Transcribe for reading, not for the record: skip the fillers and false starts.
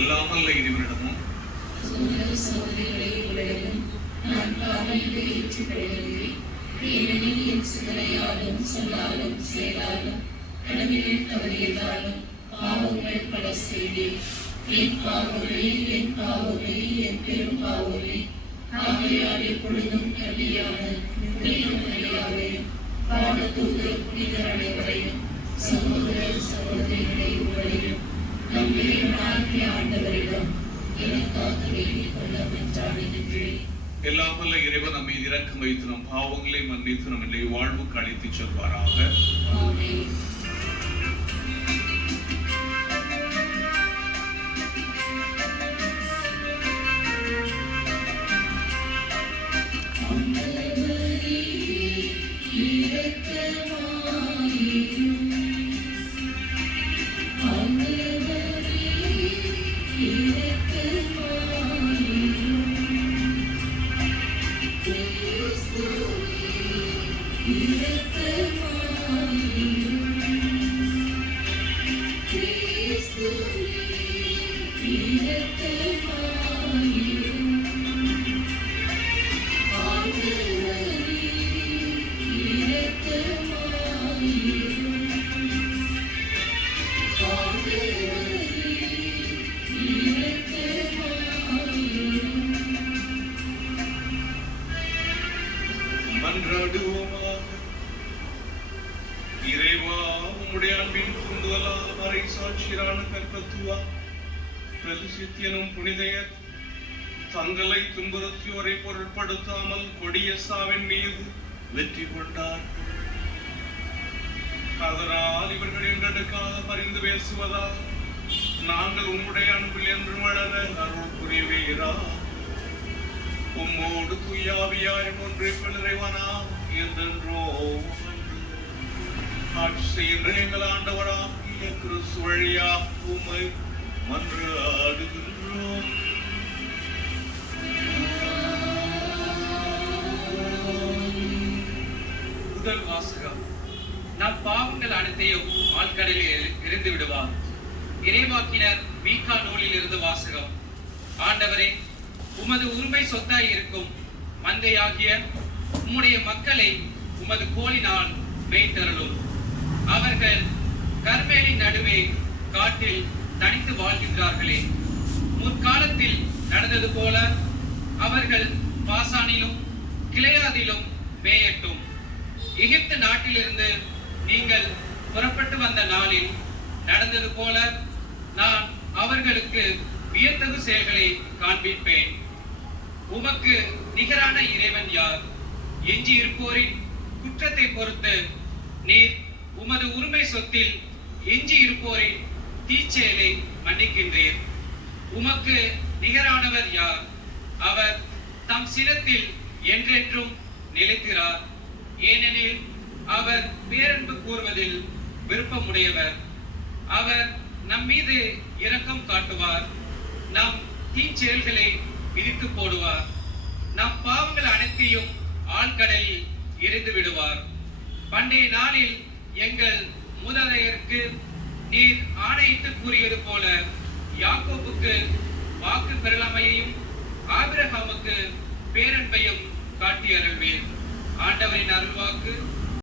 எல்லாம் வல்ல இறைவனிடமும் சகோதரிகளை உங்களிடமும் நான் பாவங்களை ஏற்றுக்கொள்கிறேன். ஏனெனில் என் சிந்தனையாலும் சொல்லாலும் செயலாலும் கடமையில் தவறியதாலும் பாவங்கள் பல செய்தேன். என் பாவமே என் பெரும் பாவமே. ஆகையால் எப்பொழுதும் கல்வியான புனிதமரியாதையும் பாடத்தூதர் புனிதர் அனைவரையும் சகோதரிகளை உங்களையும் நம் இறைவனாகிய ஆண்டவரிடம் எனக்காக வேண்டிக் கொள்ள மன்றாடுகின்றேன். எல்லாம் வல்ல இறைவன் நம்மை இரக்கம் வைத்து நம் பாவங்களை மன்னித்து நம்மை வாழ்வுக்கு அழைத்துச் செல்வாராக. ஆமென். இறைவா, உம்முடைய அன்பின் தூண்டுதலால் மறை சாட்சியரான கர்த்தத்துவா பிரதிசித்தியனும் புனிதையர் தங்களை துன்புறுத்தியோரை பொருட்படுத்தாமல் கொடிய சாவின் மீது வெற்றி கொண்டார். அதனால் இவர்கள் எங்களுக்காக பரிந்து பேசுவதால் நாங்கள் உம்முடைய அன்பில் என்று வளர அருள் புரிவீரா. உம்மோடு தூயாவியாய் ஒன்றை பிளறைவனா என்றென்றோ எங்கள் ஆண்டவராகிய கிறிஸ்து வழியாக உம்மை மன்றாடுகின்றோம். முதல் வாசகம். நம் பாவங்கள் அனைத்தையும் ஆழ்கடலில் எறிந்து விடுவார். இறைவாக்கினர் மீகா நூலில் இருந்து வாசகம். ஆண்டவரே, உமது உரிமை சொத்தாய் இருக்கும் மந்தையாகிய உம்முடைய மக்களை உமது கோலினால் மேய்த்தருளும். அவர்கள் கர்மேலின் நடுவே காட்டில் தனித்து வாழ்கின்றார்களே. முற்காலத்தில் நடந்தது போல அவர்கள் பாசானிலும் கிளையாதிலும் மேயட்டும். எகிப்து நாட்டிலிருந்து நீங்கள் புறப்பட்டு வந்த நாளில் நடந்தது போல நான் அவர்களுக்கு வியத்தகு செயல்களை காண்பிப்பேன். உமக்கு நிகரான இறைவன் யார்? எஞ்சி இருப்போரின் குற்றத்தை பொறுத்து நீர் உமது உரிமை சொத்தில் எஞ்சி இருப்போரின் தீச்செயலை மன்னிக்கின்றீர். உமக்கு நிகரானவர் யார்? அவர் தம் சினத்தில் என்றென்றும் நிலைத்திரார். ஏனெனில் அவர் பேரன்பு கூறுவதில் விருப்பமுடையவர். அவர் நம் மீது இரக்கம் காட்டுவார். நம் தீச்செயல்களை விதித்து போடுவார். நம் பாவங்கள் அனைத்தையும் ஆழ்கடலில் எறிந்து விடுவார். பண்டைய நாளில் எங்கள் மூதாதையருக்கு நீர் ஆணையிட்டு கூறியது போல யாக்கோபுக்கு வாக்கு பெறலாமையையும் ஆபிரகாமுக்கு பேரன்பையும் காட்டி அருள்வீர். ஆண்டவரின் அருள்வாக்கு.